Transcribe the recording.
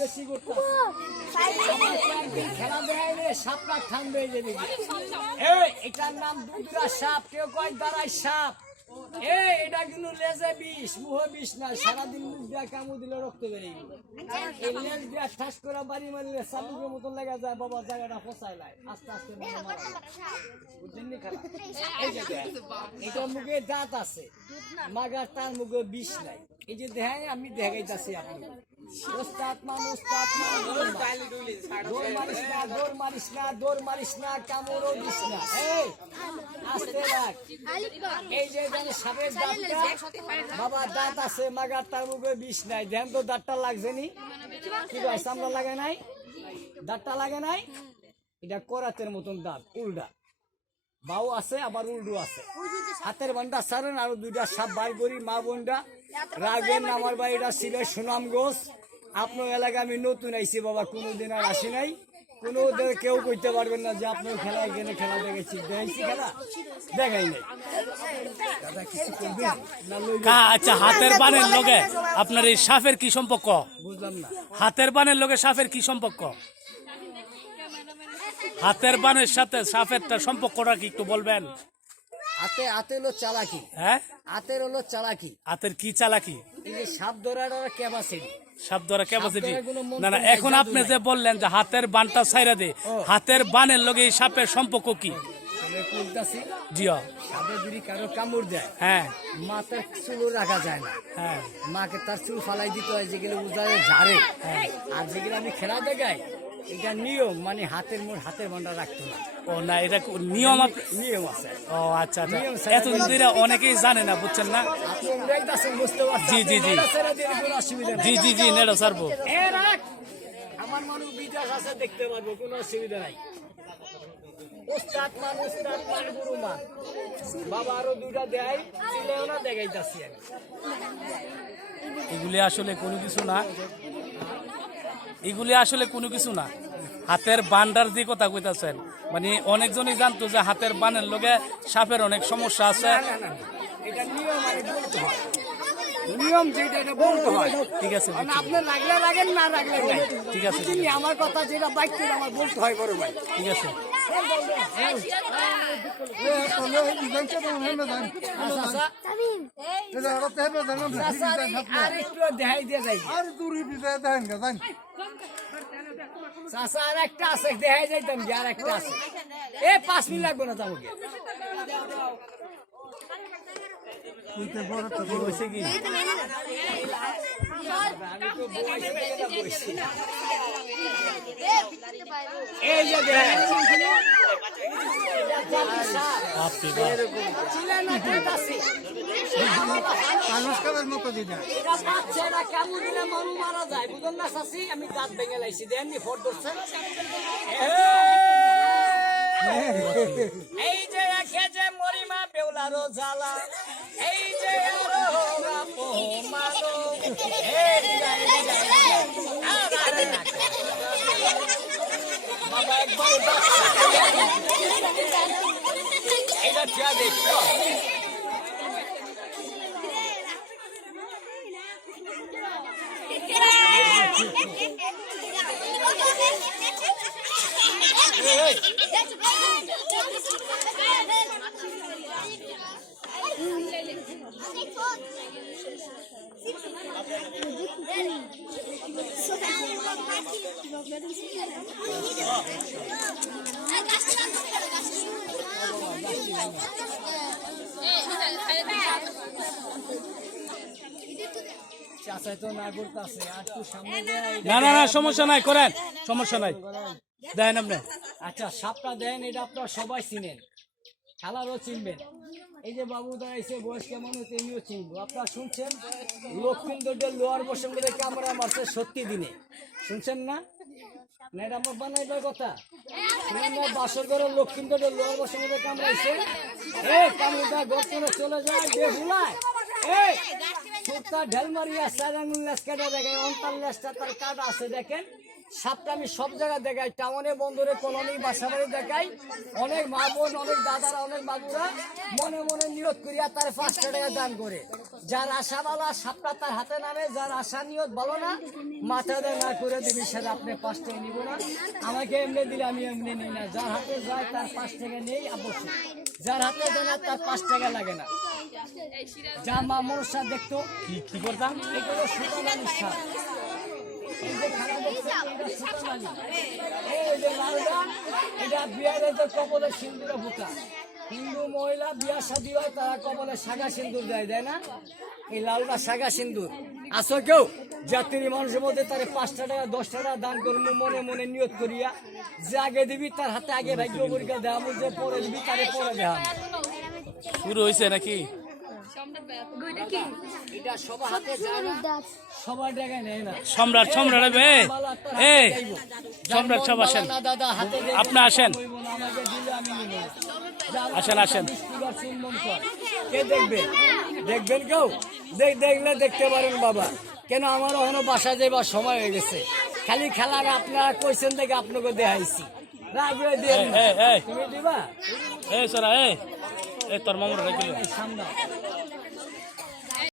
বেশি করতে খেলা দেখাই রে সাপটা ঠান্ডা হয়ে যাবে। এটার নাম দুধরা সাপ, কেউ কয় দাঁড়াই সাপ। এটা কিন্তু লেজে বিষ, মুহে বিষ না। সারাদিন মুখ দিয়া কামড় দিলে রক্ত বেরিয়ে এই লেজ দিয়া ঠাস করে বাড়ি মারলে চাবুকের মতন লেগে যায়। বাবা জায়গাটা ফসাই লাই আস্তে আস্তে এটা মুখে দাঁত আছে মাগার, তার মুখে বিষ নাই। এই যে দেখাই আমি দেখাইতেছি আপনি দৌড় মারিস না কামড়ও দিস না। আস্তে রাখ। এই যে সাপের দাঁতটা বাবা দাঁত আছে মাগার, তার মুখে বিষ নাই। ধ্যান তো দাঁতটা লাগছে নি, কি ভাই চামড়া লাগে নাই, দাঁতটা লাগে নাই। এটা করাতের মতন দাঁত, উল্টা বাউ আছে আবার উল্ডু আছে। হাতের বান্ডা সারেন আর দুইটা সাপ বাই করি। মা বোনটা রাগেন, আমার বাড়িটা ছিল সুনামগঞ্জ। আপনার এলাকায় আমি নতুন আইছি বাবা, কোনোদিন আর আসি নাই। কোনো কেউ কইতে পারবেন না যে আপনার খেলা এখানে খেলা দেখেছি। দেখেছি খেলা দেখাই নাই। আচ্ছা, হাতের বানের লগে আপনার এই সাপের কি সম্পর্ক? বুঝলাম না। হাতের বানের লগে সাপের কি সম্পর্ক? হাতের বানের সাথে সাপেরটা সম্পর্কটা কি একটু বলবেন? হাতে হলো চালাকি। হ্যাঁ, হাতের হলো চালাকি। হাতের কি চালাকি? এই যে সাপ ধরার ক্যাপাসিটি, সাপ ধরা ক্যাপাসিটি না না। এখন আপনি যে বললেন যে হাতের বানটা ছাইরা দে, হাতের বানের লগে এই সাপের সম্পর্ক কি? জিও সাপে যদি কারো কামড় দেয়, হ্যাঁ, মাথার চুলও রাখা যায় না। হ্যাঁ, মাকে তার চুল ফালাই দিতে হয়, যেগুলো উজারে ঝাড়ে। আর যেগুলো আমি খেলা দেখাই এটা নিয়ম, মানে হাতের বান্ডা রাখতো না। ও না, এটা নিয়ম নিয়ম আছে। ও আচ্ছা আচ্ছা, এতদিন ধরে অনেকেই জানে না, বুঝছেন না? জি জি জি জি জি জি নেড়ো সারবো। আমার মানুষ বিদেশ আছে, দেখতে পারবো, কোনো অসুবিধা নাই। উস্তাদ মান গুরু মান। বাবা আরো দুটা দেয়, চিনেও না, দেখাইতাছি আমি। এগুলি আসলে কোনো কিছু না, এগুলি আসলে কোনো কিছু না। হাতের বান্ডার দিয়ে কথা কইতাছেন, মানে অনেকজনই জানতো যে হাতের বানের লগে সাপের অনেক সমস্যা আছে। এটা নিয়ম, আমি বলতে হয় নিয়ম যেটা, এটা বলতে হয়। ঠিক আছে, আপনি লাগলে লাগেন, না লাগলে নাই। ঠিক আছে, আমার কথা যেটা বাইক করে আমার বলতে হয় বড় ভাই। ঠিক আছে। আর একটু দেখাই দিয়ে যাই, চাষা আর একটা আছে, দেখাই যাইতাম যে আর একটা আছে। 5 মিনিট লাগবে না তাকে। এই যে কেমন দিলে মরু মারা যায়, বুঝলেন না চাষি? আমি দাঁত ভেঙে লাইছি, দেননি ফোট ধরছে। এই যে একে যে মরিমা বেউলারও জ্বালা, এই যে এটা ঠিক দেখছো। না না না, সমস্যা নাই, করেন, সমস্যা নাই, দেন আপনি। আচ্ছা, সাপটা দেন, এটা আপনারা সবাই চিনেন, খেলারও চিনবেন। এই যে বাবু দাঁড়াইছে, বয়স কেমন হচ্ছে এমনিও চিনবো। আপনারা শুনছেন লক্ষ্মীন্দরের লোয়ার বসে মধ্যে ক্যামেরা মারছে 70 দিনে, শুনছেন না? এটা আমার বানাইবার কথা। বাসর ঘরের লক্ষ্মীন্দরের লোয়ার বসে মধ্যে কামড়াইছে, কামড়টা গর্তনে চলে যায়, বেহুলায় ঢেল মারিয়া 4 আঙুল লেস কাটা দেখেন, অন্তার লেসটা তার কাটা আছে দেখেন। সাপটা আমি সব জায়গায় দেখাই, টাউনে, বন্দরে, কলোনি, বাসাবাড়ি দেখাই। অনেক মা বোন, অনেক দাদারা, অনেক বাবুরা মনে মনে নিয়ত করিয়া তার 5 টাকা দান করে। যার আশা ভালো সাপটা তার হাতে নামে, যার আশা নিয়ত ভালো না মাথা দেয় না করে দিবি স্যার আপনি 5 টাকা নিব না, আমাকে এমনি দিলে আমি এমনি নিই না। যার হাতে যায় তার 5 টাকা নেই অবশ্যই, যার হাতে দেয় না তার 5 টাকা লাগে না। যা মা মনসা দেখতো কি করতাম? এগুলো সুতামানি সাপ। এই যে খানা দেখছেন, এটা সুতামানি। এই যে লালটা, এটা বিয়ারের যে কপালে সিন্দুরে ফুটা। হিন্দু মহিলা বিয়া শাদী হয় তারা কপালে সাগা সিন্দুর দেয়, দেয় না? এই লালটা সাগা সিন্দুর। আসো কেউ যাত্রী মানুষের মধ্যে তার 5 টাকা 10 টাকা দান করবো মনে মনে নিয়ত করিয়া, যে আগে দিবি তার হাতে আগে ভাগ্য পরীক্ষা দেওয়া, যে পরে দিবি তারে পরে দেওয়া। শুরু হয়েছে নাকি? এটা সবার হাতে যায় না, সবার জায়গায় নেয় না। সম্রাট সম্রাট সব আসেন, না দাদা হাতে আপনি আসেন, আমাকে দিলে আমি নিব না। আসেন আসেন। কে দেখবে? দেখবেন কেউ? দেখলে দেখতে পারেন বাবা। কেন আমার এখনো বাসা যাইবার সময় হয়ে গেছে, খালি খেলার আপনারা কইছেন দেখে আপনাকে দেখাইছি। রাগলে দিয়ে তুমি দিবা এই তোর মামুর সামনে